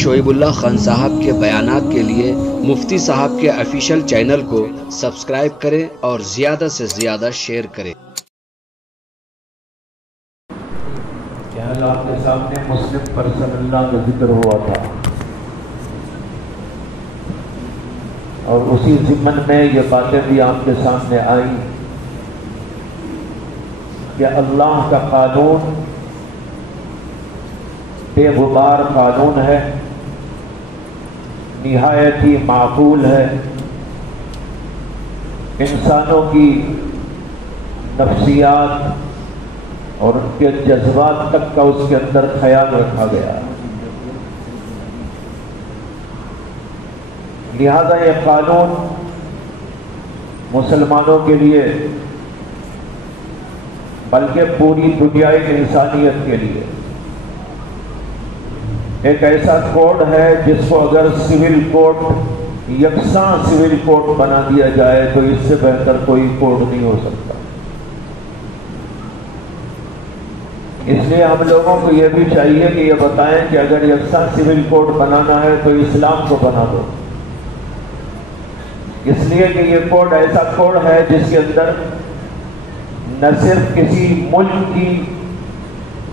شعیب اللہ خان صاحب کے بیانات کے لیے مفتی صاحب کے آفیشیل چینل کو سبسکرائب کریں اور زیادہ سے زیادہ شیئر کریں۔ کل آپ کے سامنے مسلم پر صلی اللہ کا ذکر ہوا تھا، اور اسی ضمن میں یہ باتیں بھی آپ کے سامنے آئیں کہ اللہ کا قانون بے غبار قانون ہے، نہایت ہی معقول ہے، انسانوں کی نفسیات اور ان کے جذبات تک کا اس کے اندر خیال رکھا گیا۔ لہذا یہ قانون مسلمانوں کے لیے بلکہ پوری دنیائی انسانیت کے لیے ایک ایسا کوڈ ہے جس کو اگر سول کوڈ یکساں سول کوڈ بنا دیا جائے تو اس سے بہتر کوئی کوڈ نہیں ہو سکتا۔ اس لیے ہم لوگوں کو یہ بھی چاہیے کہ یہ بتائیں کہ اگر یکساں سول کوڈ بنانا ہے تو اسلام کو بنا دو، اس لیے کہ یہ کوڈ ایسا کوڈ ہے جس کے اندر نہ صرف کسی ملک کی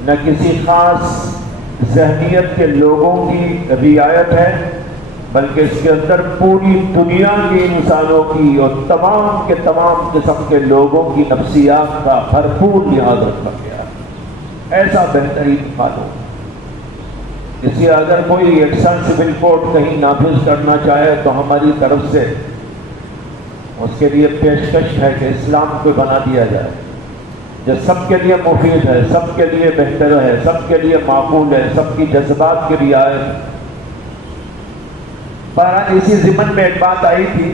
نہ کسی خاص ذہنیت کے لوگوں کی رعایت ہے، بلکہ اس کے اندر پوری دنیا کے انسانوں کی اور تمام کے تمام قسم کے لوگوں کی نفسیات کا بھرپور لحاظ رکھا گیا ہے۔ ایسا بہترین قانون، اس لیے اگر کوئی یکساں سول کوڈ کہیں نافذ کرنا چاہے تو ہماری طرف سے اس کے لیے پیشکش ہے کہ اسلام کو بنا دیا جائے جو سب کے لیے مفید ہے، سب کے لیے بہتر ہے، سب کے لیے معقول ہے، سب کی جذبات کی رعایت۔ بہرحال اسی ضمن میں ایک بات آئی تھی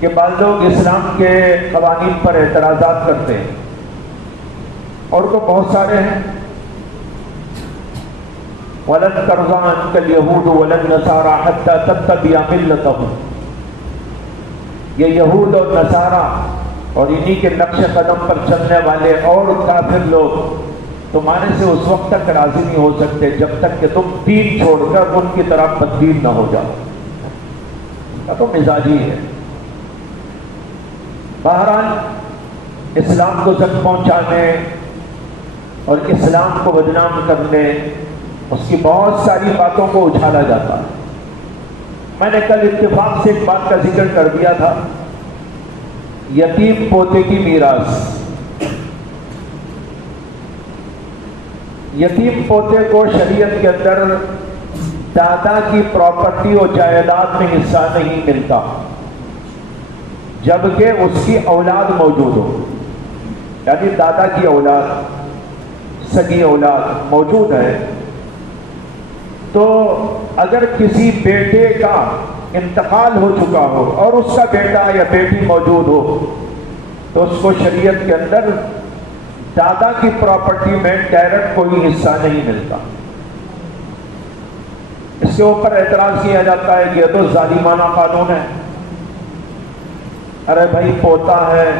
کہ بعض لوگ اسلام کے قوانین پر اعتراضات کرتے ہیں، اور تو بہت سارے ہیں۔ وَلَن تَرْضَىٰ عَنكَ الْيَهُودُ وَلَا النَّصَارَىٰ حَتَّىٰ تَتَّبِعَ مِلَّتَهُمْ، یہ یہود اور نصارہ اور انہی کے نقش قدم پر چلنے والے اور کافر لوگ تمہارے سے اس وقت تک راضی نہیں ہو سکتے جب تک کہ تم دین چھوڑ کر ان کی طرف تبدیل نہ ہو جاؤ۔ تو مزاجی ہے۔ بہرحال اسلام کو زد پہنچانے اور اسلام کو بدنام کرنے اس کی بہت ساری باتوں کو اچھالا جاتا ہے۔ میں نے کل اتفاق سے ایک بات کا ذکر کر دیا تھا، یتیم پوتے کی میراث۔ یتیم پوتے کو شریعت کے اندر دادا کی پراپرٹی اور جائیداد میں حصہ نہیں ملتا جبکہ اس کی اولاد موجود ہو، یعنی دادا کی اولاد، سگی اولاد موجود ہے، تو اگر کسی بیٹے کا انتقال ہو چکا ہو اور اس کا بیٹا یا بیٹی موجود ہو تو اس کو شریعت کے اندر دادا کی پراپرٹی میں ڈائریکٹ کوئی حصہ نہیں ملتا۔ اس کے اوپر اعتراض کیا جاتا ہے کہ یہ تو ظالمانہ قانون ہے۔ ارے بھائی، پوتا ہے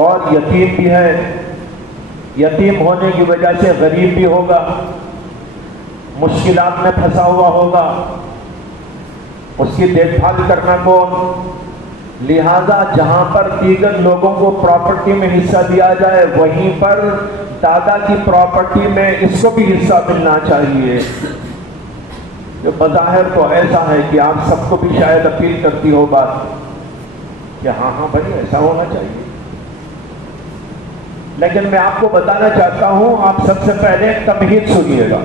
اور یتیم بھی ہے، یتیم ہونے کی وجہ سے غریب بھی ہوگا، مشکلات میں پھنسا ہوا ہوگا، اس کی دیکھ بھال کرنا کون؟ لہذا جہاں پر دیگر لوگوں کو پراپرٹی میں حصہ دیا جائے وہیں پر دادا کی پراپرٹی میں اس کو بھی حصہ ملنا چاہیے۔ جو بظاہر تو ایسا ہے کہ آپ سب کو بھی شاید اپیل کرتی ہو بات کہ ہاں بھائی ایسا ہونا چاہیے، لیکن میں آپ کو بتانا چاہتا ہوں، آپ سب سے پہلے تمہید سنیے گا۔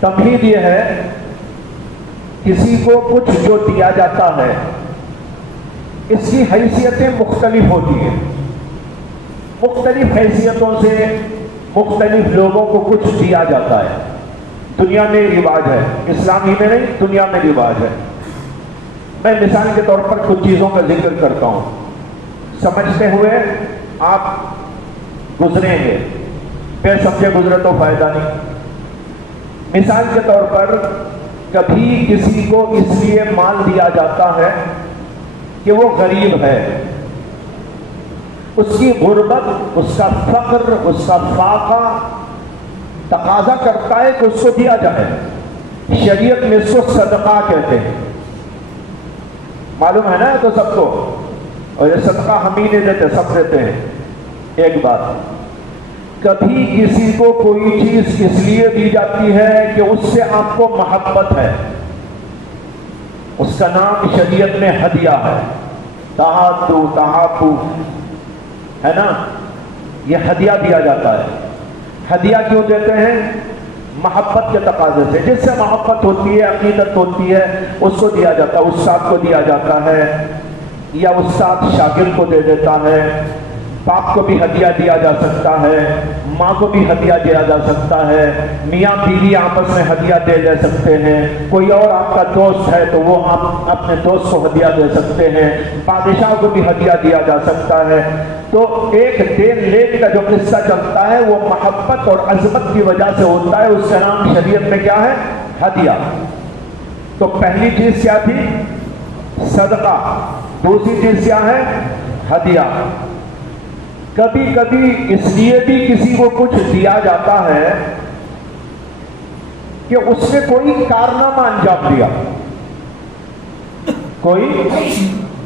تمہید یہ ہے، کسی کو کچھ جو دیا جاتا ہے اس کی حیثیتیں مختلف ہوتی ہیں، مختلف حیثیتوں سے مختلف لوگوں کو کچھ دیا جاتا ہے۔ دنیا میں رواج ہے، اسلام ہی میں نہیں، دنیا میں رواج ہے۔ میں مثال کے طور پر کچھ چیزوں کا ذکر کرتا ہوں، سمجھتے ہوئے آپ گزریں گے، بے سمجھے گزرے تو فائدہ نہیں۔ مثال کے طور پر کبھی کسی کو اس لیے مال دیا جاتا ہے کہ وہ غریب ہے، اس کی غربت، اس کا فقر، اس کا فاقہ تقاضا کرتا ہے کہ اس کو دیا جائے۔ شریعت میں اس کو صدقہ کہتے ہیں، معلوم ہے نا تو سب کو، اور یہ صدقہ ہم ہی نہیں دیتے، سب دیتے ہیں۔ ایک بات، کبھی کسی کو کوئی چیز اس لیے دی جاتی ہے کہ اس سے آپ کو محبت ہے، اس کا نام شریعت میں ہدیہ ہے، تحادو تحابو ہے نا، یہ ہدیہ دیا جاتا ہے۔ ہدیہ کیوں دیتے ہیں؟ محبت کے تقاضے سے، جس سے محبت ہوتی ہے، عقیدت ہوتی ہے، اس کو دیا جاتا ہے۔ استاد کو دیا جاتا ہے، یا استاد شاگرد کو دے دیتا ہے، باپ کو بھی ہدیہ دیا جا سکتا ہے، ماں کو بھی ہدیہ دیا جا سکتا ہے، میاں بیوی آپس میں ہدیہ دے سکتے ہیں، کوئی اور آپ کا دوست ہے تو وہ آپ اپنے دوست کو ہدیہ دے سکتے ہیں، بادشاہ کو بھی ہدیہ دیا جا سکتا ہے۔ تو ایک دین لین کا جو قصہ چلتا ہے وہ محبت اور عظمت کی وجہ سے ہوتا ہے، اس کا نام شریعت میں کیا ہے؟ ہدیہ۔ تو پہلی چیز کیا تھی؟ صدقہ۔ دوسری چیز کیا ہے؟ ہدیہ۔ کبھی کبھی اس لیے بھی کسی کو کچھ دیا جاتا ہے کہ اس نے کوئی کارنامہ انجام دیا، کوئی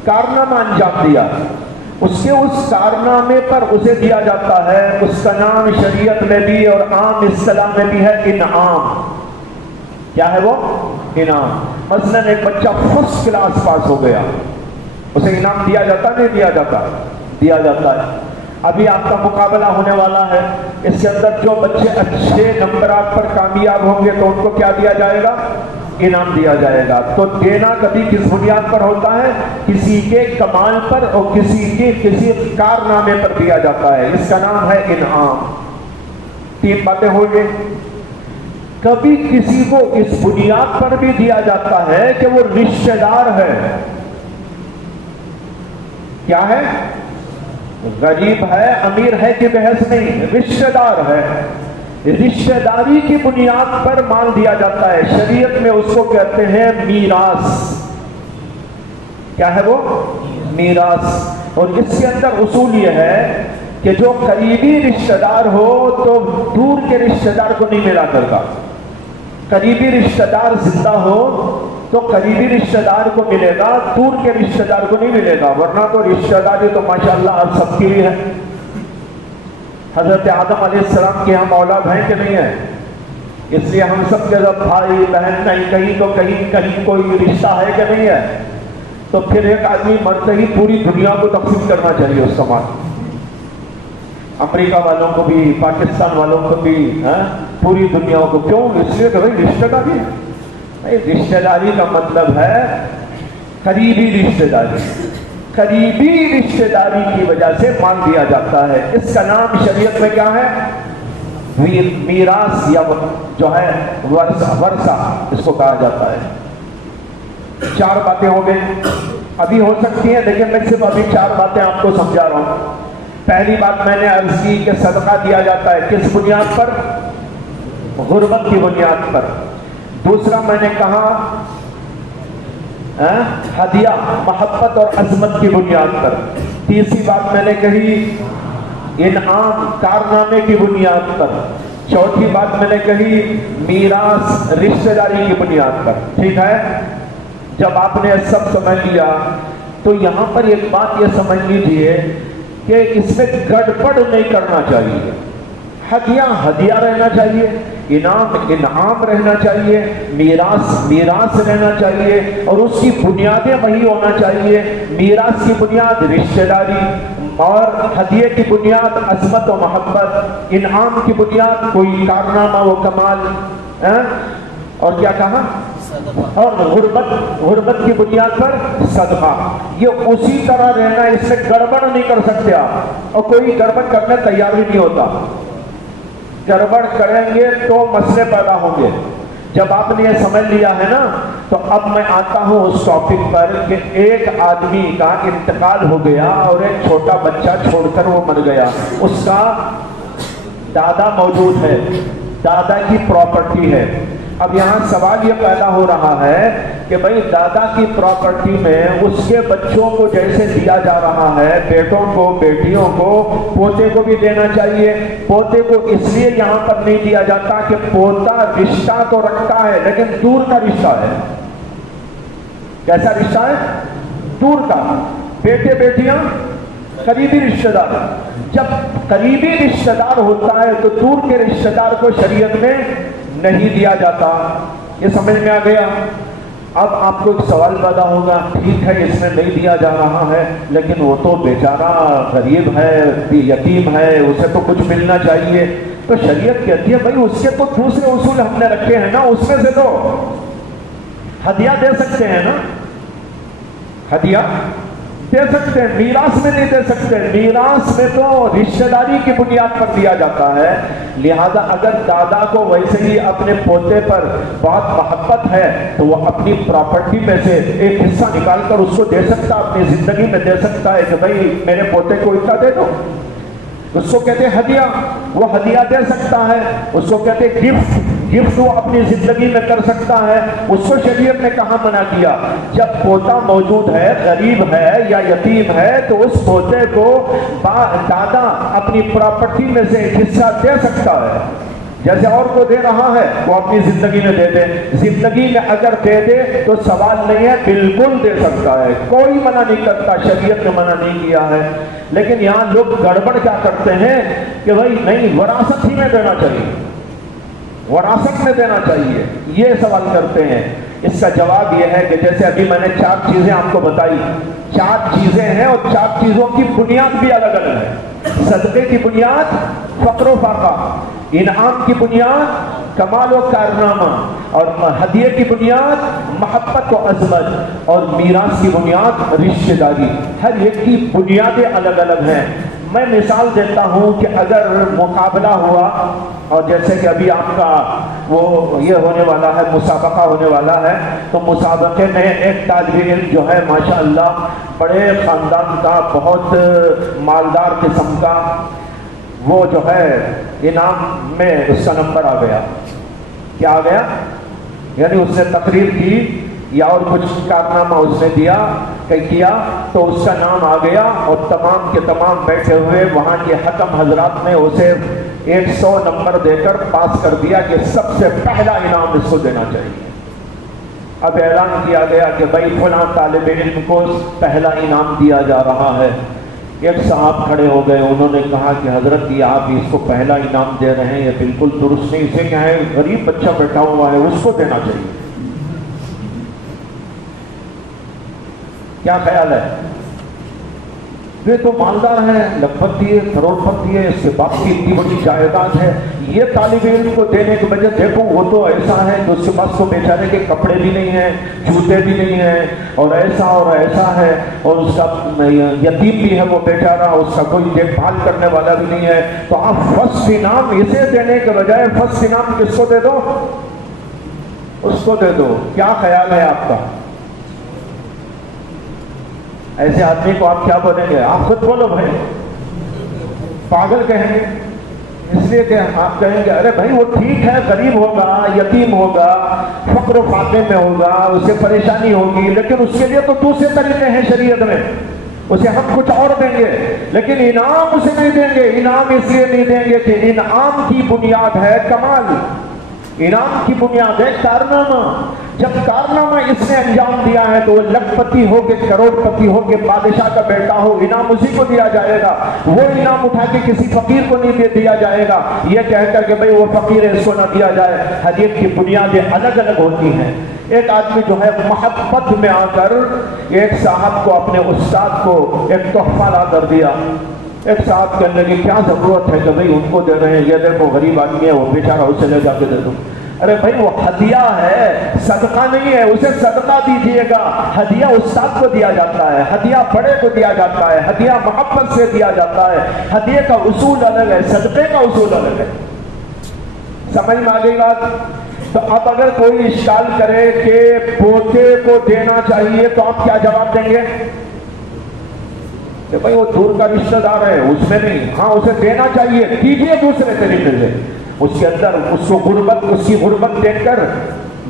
کارنامہ انجام دیا، اس کے اس کارنامے پر اسے دیا جاتا ہے۔ اس کا نام شریعت میں بھی اور عام اصطلاح میں بھی ہے انعام۔ کیا ہے وہ؟ انعام۔ مثلا ایک بچہ فرسٹ کلاس پاس ہو گیا، اسے انعام دیا جاتا نہیں دیا جاتا؟ دیا جاتا ہے۔ ابھی آپ کا مقابلہ ہونے والا ہے، اس کے اندر جو بچے اچھے نمبرات پر کامیاب ہوں گے تو ان کو کیا دیا جائے گا؟ انعام دیا جائے گا۔ تو دینا کبھی کس بنیاد پر ہوتا ہے؟ کسی کے کمال پر اور کسی کارنامے پر دیا جاتا ہے، اس کا نام ہے انعام۔ تین باتیں ہو گئی۔ کبھی کسی کو اس بنیاد پر بھی دیا جاتا ہے کہ وہ رشتہ دار ہے۔ کیا ہے؟ غریب ہے، امیر ہے کہ بحث نہیں، رشتہ دار ہے۔ رشتہ داری کی بنیاد پر مال دیا جاتا ہے، شریعت میں اس کو کہتے ہیں میراث۔ کیا ہے وہ؟ میراث۔ اور اس کے اندر اصول یہ ہے کہ جو قریبی رشتہ دار ہو تو دور کے رشتہ دار کو نہیں ملا کرتا۔ قریبی رشتہ دار زندہ ہو تو قریبی رشتہ دار کو ملے گا، دور کے رشتہ دار کو نہیں ملے گا، ورنہ تو رشتہ داری تو ماشاءاللہ آپ سب کی ہے۔ حضرت آدم علیہ السلام کے ہم اولاد ہیں کہ نہیں ہیں؟ اس لیے ہم سب کے سب بھائی بہن کہیں تو کہیں کوئی رشتہ ہے کہ نہیں ہے؟ تو پھر ایک آدمی مرتے ہی پوری دنیا کو تقسیم کرنا چاہیے اس کا مال، امریکہ والوں کو بھی، پاکستان والوں کو بھی، پوری دنیا کو۔ کیوں؟ اس لیے کہ بھائی رشتہ داری ہے۔ رشتہ داری کا مطلب ہے قریبی رشتہ داری، قریبی رشتہ داری کی وجہ سے مال دیا جاتا ہے۔ اس کا نام شریعت میں کیا ہے؟ میراث، یا جو ہے ورثہ اس کو کہا جاتا ہے۔ چار باتیں ہو گئی، ابھی ہو سکتی ہیں لیکن میں صرف ابھی چار باتیں آپ کو سمجھا رہا ہوں۔ پہلی بات میں نے عرض کی کہ صدقہ دیا جاتا ہے کس بنیاد پر؟ غربت کی بنیاد پر۔ دوسرا میں نے کہا ہدیہ محبت اور عظمت کی بنیاد پر۔ تیسری بات میں نے کہی انعام کارنامے کی بنیاد پر۔ چوتھی بات میں نے کہی میراث رشتہ داری کی بنیاد پر۔ ٹھیک ہے؟ جب آپ نے سب سمجھ لیا تو یہاں پر ایک بات یہ سمجھ لیجئے کہ اس میں گڑبڑ نہیں کرنا چاہیے۔ ہدیہ رہنا چاہیے، انعام رہنا چاہیے، میراث رہنا چاہیے، اور اس کی بنیادیں وہی ہونا چاہیے۔ میراث کی بنیاد رشتہ داری، اور ہدیے کی بنیاد عظمت و محبت، انعام کی بنیاد کوئی کارنامہ و کمال، اور کیا کہا؟ اور غربت کی بنیاد پر صدقہ۔ یہ اسی طرح رہنا، اس میں گڑبڑ نہیں کر سکتے آپ، اور کوئی گڑبڑ کرنے تیار بھی نہیں ہوتا۔ گڑبڑ کریں گے تو مسئلے پیدا ہوں گے۔ جب آپ نے یہ سمجھ لیا ہے نا، تو اب میں آتا ہوں اس ٹاپک پر کہ ایک آدمی کا انتقال ہو گیا اور ایک چھوٹا بچہ چھوڑ کر وہ مر گیا۔ اس کا دادا موجود ہے، دادا کی پراپرٹی ہے، اب یہاں سوال یہ پیدا ہو رہا ہے کہ بھئی دادا کی پراپرٹی میں اس کے بچوں کو جیسے دیا جا رہا ہے، بیٹوں کو، بیٹیوں کو، پوتے کو بھی دینا چاہیے۔ پوتے کو اس لیے یہاں پر نہیں دیا جاتا کہ پوتا رشتہ تو رکھتا ہے لیکن دور کا رشتہ ہے۔ کیسا رشتہ ہے؟ دور کا۔ بیٹے بیٹیاں قریبی رشتہ دار۔ جب قریبی رشتہ دار ہوتا ہے تو دور کے رشتہ دار کو شریعت میں نہیں دیا جاتا۔ یہ سمجھ میں آ گیا؟ اب آپ کو ایک سوال پیدا ہوگا، ٹھیک ہے اس میں نہیں دیا جا رہا ہے لیکن وہ تو بیچارہ غریب ہے، یتیم ہے، اسے تو کچھ ملنا چاہیے۔ تو شریعت کہتی ہے بھائی اس کے تو دوسرے اصول ہم نے رکھے ہیں نا، اس میں سے تو ہدیہ دے سکتے ہیں نا، ہدیہ دے سکتے ہیں، میراث میں نہیں دے سکتے۔ میراث میں تو رشتہ داری کی بنیاد پر دیا جاتا ہے، لہذا اگر دادا کو ویسے ہی اپنے پوتے پر بہت محبت ہے تو وہ اپنی پراپرٹی میں سے ایک حصہ نکال کر اس کو دے سکتا، اپنی زندگی میں دے سکتا ہے کہ بھائی میرے پوتے کو اتنا دے دو۔ اس کو کہتے ہیں ہدیہ، وہ ہدیہ دے سکتا ہے۔ اس کو کہتے ہیں گفٹ، گفٹ وہ اپنی زندگی میں کر سکتا ہے۔ اس کو شریعت نے کہاں منع کیا؟ جب پوتا موجود ہے، غریب ہے یا یتیم ہے تو اس پوتے کو دادا اپنی پراپرٹی میں سے ایک حصہ دے سکتا ہے، جیسے اور کو دے رہا ہے وہ اپنی زندگی میں دے دے۔ زندگی میں اگر دے دے تو سوال نہیں ہے، بالکل دے سکتا ہے، کوئی منع نہیں کرتا، شریعت نے منع نہیں کیا ہے۔ لیکن یہاں لوگ گڑبڑ کیا کرتے ہیں کہ بھائی نہیں وراثت ہی میں دینا چاہیے، وراثت میں دینا چاہیے، یہ سوال کرتے ہیں۔ اس کا جواب یہ ہے کہ جیسے ابھی میں نے 4 چیزیں آپ کو بتائی، 4 چیزیں ہیں اور 4 چیزوں کی بنیاد بھی الگ الگ ہے۔ صدقے کی بنیاد فقر و فاقہ، انعام کی بنیاد کمال و کارنامہ، اور ہدیے کی بنیاد محبت و عظمت، اور میراث کی بنیاد رشتہ داری۔ ہر ایک کی بنیادیں الگ الگ ہیں۔ میں مثال دیتا ہوں کہ اگر مقابلہ ہوا، اور جیسے کہ ابھی آپ کا وہ یہ ہونے والا ہے، مسابقہ ہونے والا ہے، تو مسابقے میں ایک طالب علم جو ہے ماشاءاللہ بڑے خاندان کا، بہت مالدار قسم کا، وہ جو ہے انعام میں اس کا نمبر آ گیا۔ کیا آ گیا؟ یعنی اس نے تقریر کی یا اور کچھ کارنامہ اس نے کیا تو اس کا نام آ گیا، اور تمام کے تمام بیٹھے ہوئے وہاں کے حکم حضرات نے اسے 100 نمبر دے کر پاس کر دیا کہ سب سے پہلا انعام اس کو دینا چاہیے۔ اب اعلان کیا گیا کہ بھائی فلاں طالب علم کو پہلا انعام دیا جا رہا ہے۔ ایک صاحب کھڑے ہو گئے، انہوں نے کہا کہ حضرت یہ آپ اس کو پہلا انعام دے رہے ہیں، یہ بالکل درست نہیں، اسے کیا ہے غریب بچہ بیٹھا ہوا ہے اس کو دینا چاہیے۔ کیا خیال ہے؟ یہ تو مالدار ہے، لکھپتی ہے، کروڑ پتی ہے، اس کے باپ کی اتنی بڑی جائیداد ہے، یہ طالب علم کو دینے کے بجائے دیکھو وہ تو ایسا ہے کہ اس کے پاس تو بیچارے کے کپڑے بھی نہیں ہیں، جوتے بھی نہیں ہیں، اور ایسا ہے، اور اس کا یتیم بھی ہے وہ بیچارہ، اس کا کوئی دیکھ بھال کرنے والا بھی نہیں ہے، تو آپ فرسٹ انعام اسے دینے کے بجائے فرسٹ انعام کس کو دے دو؟ اس کو دے دو۔ کیا خیال ہے آپ کا؟ ایسے آدمی کو آپ کیا بولیں گے؟ آپ خود بولو بھائی، پاگل کہیں گے، اس لیے کہ آپ کہیں گے ارے بھائی وہ ٹھیک ہے، غریب ہوگا، یتیم ہوگا، فقر و فاقے میں ہوگا، اسے پریشانی ہوگی، لیکن اس کے لیے تو دوسرے طریقے ہیں شریعت میں، اسے ہم کچھ اور دیں گے، لیکن انعام اسے نہیں دیں گے۔ انعام اس لیے نہیں دیں گے کہ انعام کی بنیاد ہے کمال، انعام کی بنیاد ہے کارنامہ۔ جب کارنامہ اس نے انجام دیا ہے تو وہ لکھ پتی ہو کے، کروڑ پتی ہو کے، بادشاہ کا بیٹا ہو، انعام اسی کو دیا جائے گا۔ وہ انعام اٹھا کے کسی فقیر کو نہیں دیا جائے گا یہ کہہ کر کہ بھئی وہ فقیر ہے اس کو نہ دیا جائے۔ حدیث کی بنیادیں الگ الگ ہوتی ہیں۔ ایک آدمی جو ہے محبت میں آ کر ایک صاحب کو، اپنے استاد کو ایک تحفہ لا کر دیا۔ ایک صاحب کہنے لگے کیا ضرورت ہے کہ بھئی ان کو دے رہے ہیں، یہ دیکھو غریب آدمی ہے وہ بیچارہ، اسے لے جا کے دے دو۔ ارے بھائی وہ ہدیہ ہے، صدقہ نہیں ہے، اسے صدقہ دیجئے گا۔ ہدیہ استاد کو دیا جاتا ہے، ہدیہ بڑے کو دیا جاتا ہے، ہدیہ محبت سے دیا جاتا ہے۔ ہدیہ کا اصول الگ ہے، صدقے کا اصول الگ ہے۔ سمجھ میں آ گئی بات؟ تو اب اگر کوئی اشکال کرے کہ پوتے کو دینا چاہیے تو آپ کیا جواب دیں گے؟ کہ بھئی وہ دور کا رشتہ دار ہے، اس میں نہیں، ہاں اسے دینا چاہیے، دیجئے دوسرے طریقے سے۔ اس کے اندر اس کو غربت، اس کی غربت دیکھ کر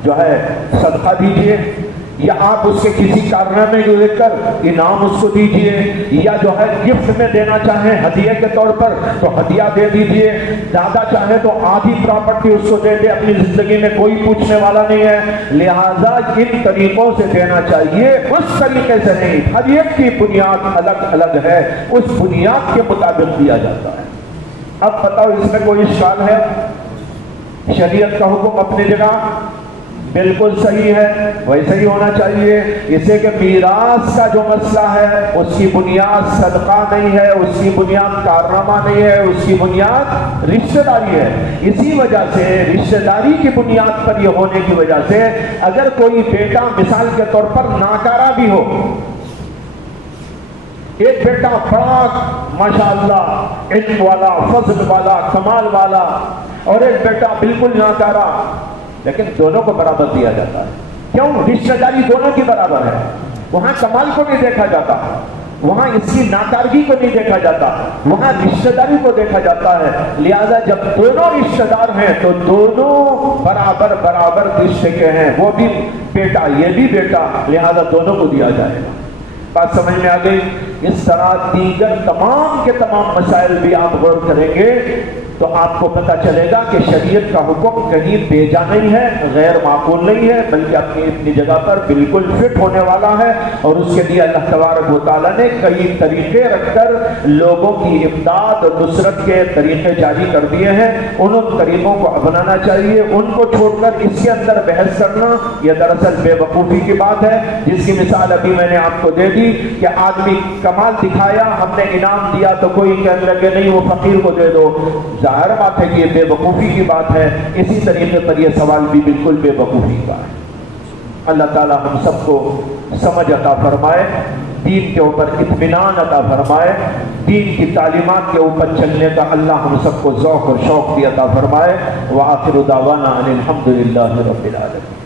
جو ہے صدقہ دیجئے، یا آپ اس کے کسی کارنامے کو دیکھ کر انعام اس کو دیجئے، یا جو ہے گفٹ میں دینا چاہیں ہدیے کے طور پر تو ہدیہ دے دیجئے، زیادہ چاہیں تو آدھی پراپرٹی اس کو دے دے، اپنی زندگی میں کوئی پوچھنے والا نہیں ہے۔ لہٰذا ان طریقوں سے دینا چاہیے، اس طریقے سے نہیں، ہر ایک کی بنیاد الگ الگ ہے، اس بنیاد کے مطابق دیا جاتا ہے۔ اب بتاؤ اس میں کوئی اشکال ہے؟ شریعت کا حکم اپنی جگہ بالکل صحیح ہے، ویسے ہی ہونا چاہیے۔ اسے کہ میراث کا جو مسئلہ ہے اس کی بنیاد صدقہ نہیں ہے، اس کی بنیاد کارنامہ نہیں ہے، اس کی بنیاد رشتہ داری ہے۔ اسی وجہ سے رشتہ داری کی بنیاد پر یہ ہونے کی وجہ سے اگر کوئی بیٹا مثال کے طور پر ناکارہ بھی ہو، ایک بیٹا بڑا ماشاءاللہ علم والا، فضل والا، کمال والا، اور ایک بیٹا بالکل ناکارہ، لیکن دونوں کو برابر دیا جاتا ہے۔ کیوں؟ رشتہ داری دونوں کی برابر ہے۔ وہاں کمال کو نہیں دیکھا جاتا، وہاں اس کی ناکارگی کو نہیں دیکھا جاتا، وہاں رشتہ داری کو دیکھا جاتا ہے۔ لہذا جب دونوں رشتہ دار ہیں تو دونوں برابر برابر رشتے کے ہیں، وہ بھی بیٹا یہ بھی بیٹا، لہذا دونوں کو دیا جائے گا۔ بات سمجھ میں آ گئی؟ اس طرح دیگر تمام کے تمام مسائل بھی آپ غور کریں گے تو آپ کو پتہ چلے گا کہ شریعت کا حکم کہیں بے جا نہیں ہے، غیر معقول نہیں ہے، بلکہ اپنی جگہ پر بالکل فٹ ہونے والا ہے، اور اس کے لیے اللہ تبارک و تعالیٰ نے کئی طریقے رکھ کر لوگوں کی امداد اور نصرت کے طریقے جاری کر دیے ہیں۔ ان طریقوں کو اپنانا چاہیے، ان کو چھوڑ کر اس کے اندر بحث کرنا یہ دراصل بے وقوفی کی بات ہے، جس کی مثال ابھی میں نے آپ کو دے دی کہ آدمی کمال دکھایا، ہم نے انعام دیا تو کوئی کہنے لگے نہیں وہ فقیر کو دے دو، ظاہر بات ہے کہ یہ بے وقوفی کی بات ہے۔ اسی طریقے پر یہ سوال بھی بالکل بے وقوفی کا ہے۔ اللہ تعالیٰ ہم سب کو سمجھ عطا فرمائے، دین کے اوپر اطمینان عطا فرمائے، دین کی تعلیمات کے اوپر چلنے کا اللہ ہم سب کو ذوق اور شوق بھی عطا فرمائے۔ وآخر دعوانا ان الحمد للہ رب العالمین۔